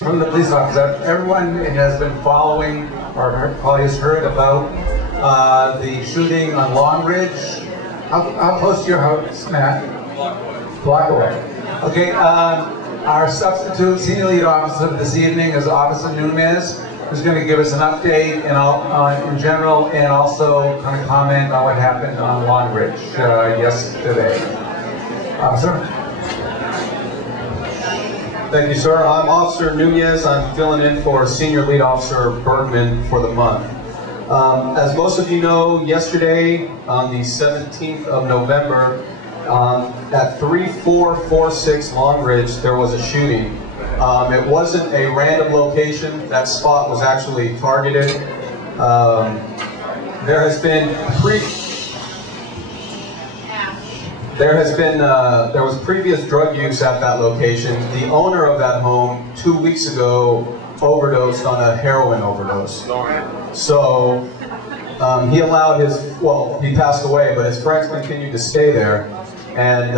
From the police officer, everyone has been following or probably has heard about the shooting on Long Ridge. How close to your house, Matt? Block away. Okay, our substitute senior lead officer this evening is Officer Nunez, who's going to give us an update in general and also kind of comment on what happened on Long Ridge yesterday. Officer? Thank you, sir. I'm Officer Nunez. I'm filling in for Senior Lead Officer Bergman for the month. As most of you know, yesterday on the 17th of November at 3446 Long Ridge, there was a shooting. It wasn't a random location. That spot was actually targeted. There was previous drug use at that location. The owner of that home 2 weeks ago overdosed on a heroin overdose. So he allowed he passed away, but his friends continued to stay there. And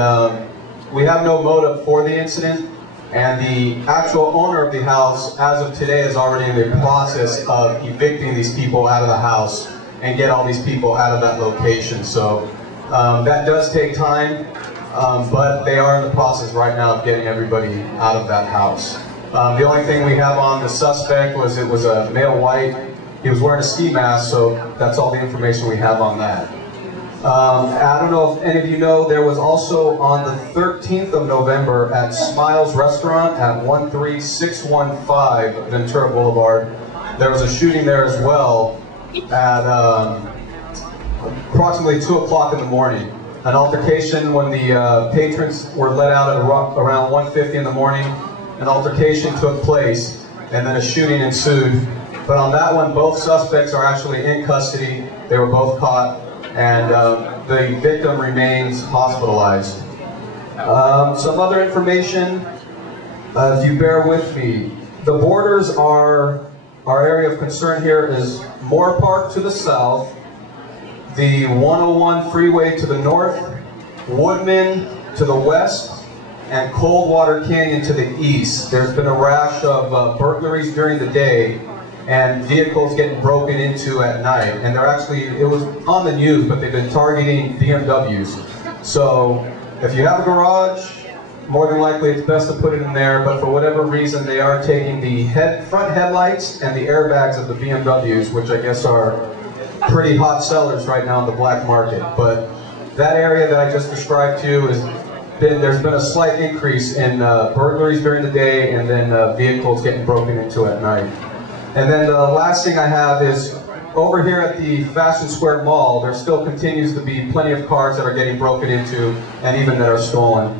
we have no motive for the incident. And the actual owner of the house, as of today, is already in the process of evicting these people out of the house and get all these people out of that location. So that does take time, but they are in the process right now of getting everybody out of that house. The only thing we have on the suspect was it was a male white. He was wearing a ski mask, so that's all the information we have on that. I don't know if any of you know, there was also on the 13th of November at Smiles Restaurant at 13615 Ventura Boulevard. There was a shooting there as well at approximately 2 o'clock in the morning. An altercation when the patrons were let out at around 1:50 in the morning. An altercation took place and then a shooting ensued. But on that one, both suspects are actually in custody. They were both caught and the victim remains hospitalized. Some other information, if you bear with me. The borders are, our area of concern here is Moore Park to the south, the 101 freeway to the north, Woodman to the west, and Coldwater Canyon to the east. There's been a rash of burglaries during the day and vehicles getting broken into at night. And they're actually, it was on the news, but they've been targeting BMWs. So if you have a garage, more than likely it's best to put it in there, but for whatever reason they are taking the front headlights and the airbags of the BMWs, which I guess are pretty hot sellers right now in the black market. But that area that I just described to you there's been a slight increase in burglaries during the day and then vehicles getting broken into at night. And then the last thing I have is over here at the Fashion Square Mall, there still continues to be plenty of cars that are getting broken into and even that are stolen.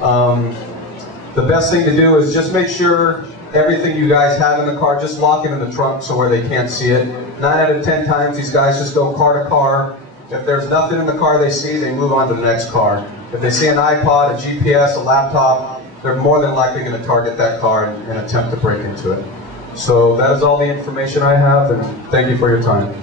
The best thing to do is just make sure everything you guys have in the car, just lock it in the trunk so where they can't see it. 9 out of 10 times these guys just go car to car. If there's nothing in the car they see, they move on to the next car. If they see an iPod, a GPS, a laptop, they're more than likely going to target that car and attempt to break into it. So that is all the information I have, and thank you for your time.